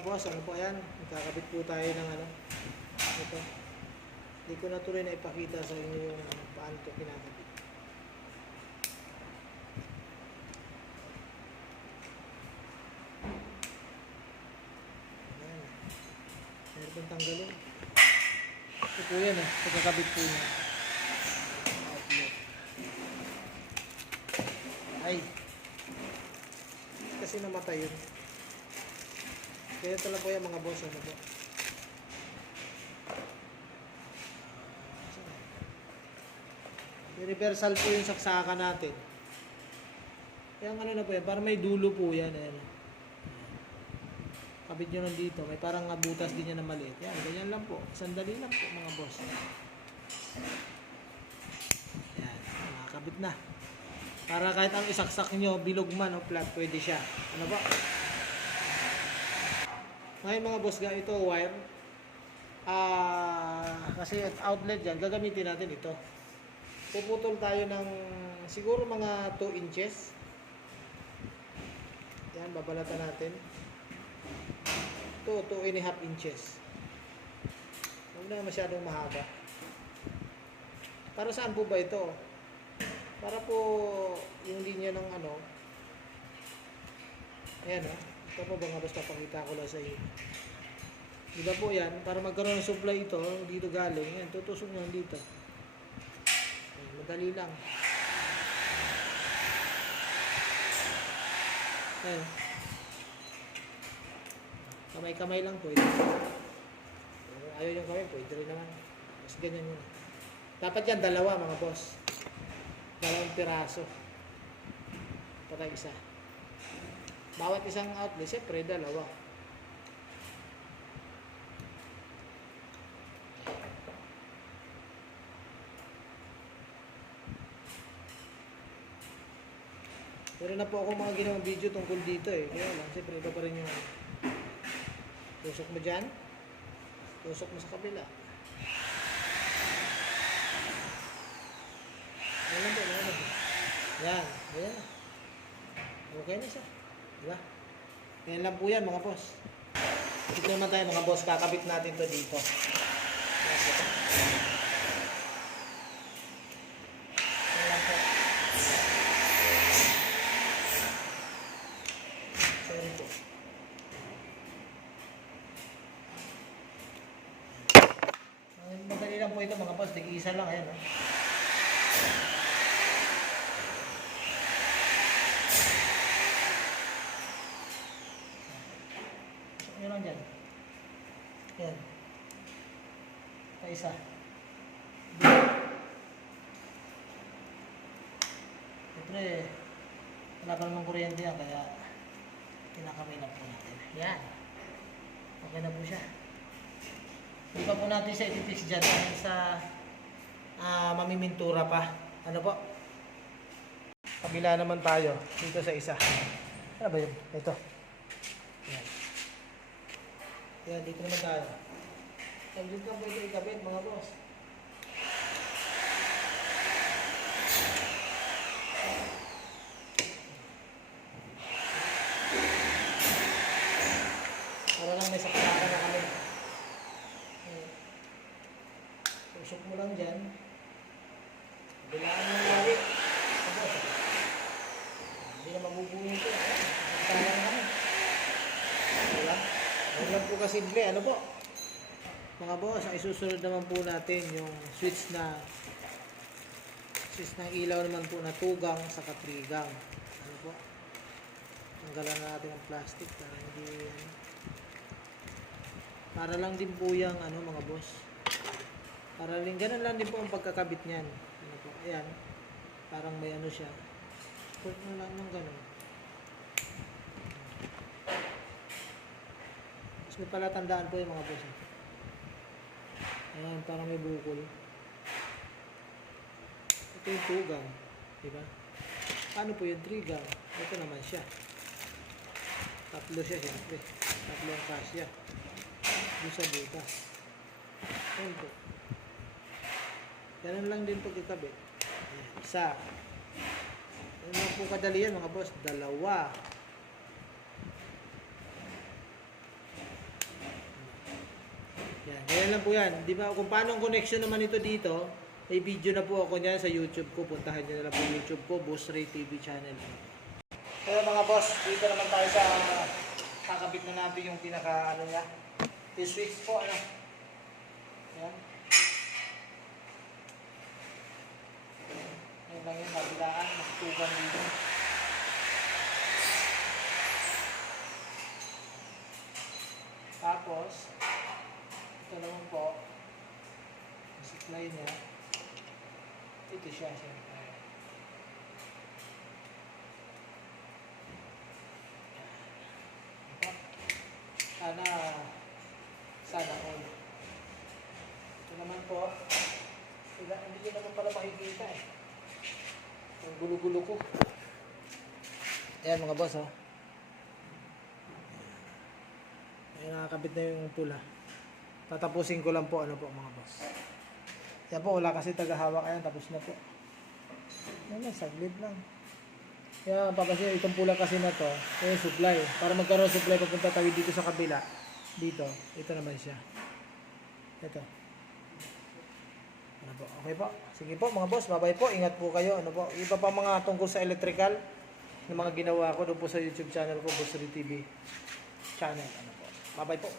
mga boss, ano po yan? Magkakabit po tayo ng ano. Ito. Hindi ko na tuloy na ipakita sa inyo yung paano ito kinakabit. Ayan. Meron pong tanggalin. Ito po yan pagkakabit po niya. Outlet. Ay. Kasi namatay yun. Kaya talaga po yan mga boss, ano po. Universal po yung saksakan natin. Kaya ano na po yan, parang may dulo po yan. Ayan. Kabit nyo lang dito, may parang butas din yan na maliit. Yan, ganyan lang po. Sandali lang po mga boss. Yan, nakakabit na. Para kahit ang isaksak nyo, bilog man o flat, pwede siya. Ano ba? Ngayon mga boss, ito wire. Kasi outlet dyan, gagamitin natin ito. Puputol tayo ng siguro mga 2 inches. Yan, babalatan natin. Ito, 2.5 inches. Huwag na masyadong mahaba. Para saan po ba ito? Para po yung linya ng ano. Ayan ito po ba nga basta pakita ko lang sa inyo. Diba po yan, para magkaroon ng supply ito, dito galing, yan, tutusok nyo dito. Ayan, madali lang. Ayan. Kamay-kamay lang po ito. Ayaw yung kamay, pwede rin naman. Mas ganyan yun. Dapat yan, dalawa mga boss. 2 piraso. Para isa. Bawat isang outlet, siyempre, 2. Pero na po ako mga ginawang video tungkol dito Kaya lang, siyempre, iba pa rin yung tusok mo dyan. Tusok mo sa kabila. Ayan lang po, Yan, ayan na. Okay na siya. Diba? Ayan lang po yan mga boss. Dito naman tayo mga boss, kakabit natin to dito. Ayan lang po. Sorry po. Madali lang po ito mga boss, tig-isa lang. Ayan Yun lang dyan. Yan. Isa. Siyempre, wala pa namang kuryente yan, kaya kinakamay na po natin. Yan. Okay na po siya. Hindi pa po natin siya ititix dyan dahil sa mamimintura pa. Ano po? Kabila naman tayo. Dito sa isa. Ano ba yun? Ito. Yan. Yan, dito naman tayo. Dito ka pwede ikabit mga boss. Para lang may saksakan na kami. Tusok mo lang dyan. Bilaan mo lagi. Hindi na mabubuhin ito. Saksakan na kami. Diba? Huwag lang po kasimple. Ano po? Mga boss, ay susunod naman po natin yung switch ng ilaw naman po na tugang sa katrigang. Ano po? Tanggalan na natin ang plastic para hindi para lang din po yung mga boss. Para rin ganun lang din po ang pagkakabit niyan. Ano po? Ayan. Parang may siya. Put mo lang ng ganun. Tapos may palatandaan po yung mga boss. Ayan, parang may bukol. Ito yung tugang. Diba? Ano po yung trigang? Ito naman siya. Tatlo siya siyempre. Tatlo ang kasya. Doon sa butas. Ayan po. Ganun lang din pagkakabit. Isa. Ayan lang po kadali yan mga boss. 2. Ayan lang po yan. Di ba, kung paano ang connection naman ito dito, may video na po ako niyan sa YouTube ko. Puntahan nyo na lang po yung YouTube ko, Boss Ray TV channel. Kaya mga boss, dito naman tayo sa kakabit na natin yung pinaka ano niya. Yung switch po, ano. Ayan. Ayan lang yung kabilaan, makitugan dito. Tapos, ito naman po, yung supply niya. Ito siya, siyempre. Sana all. Ito naman po, hindi nyo naman pala makikita eh. Yung gulo-gulo ko. Ayan mga boss, oh. Ayan, nakakabit na yung pula. Tatapusin ko lang po, ano po mga boss. Yan po, wala kasi tagahawak. Ayan, tapos na po. Ayan na, saglit lang. Kaya papasin, itong pula kasi na to, yung supply. Para magkaroon supply, papunta tawid dito sa kabila. Dito, ito naman siya. Ito. Ano po, okay po. Sige po mga boss, bye-bye po. Ingat po kayo. Ano po, iba pa mga tungkol sa electrical na mga ginawa ko doon po sa YouTube channel ko, Boss Ray TV channel. Ano po. Bye-bye po.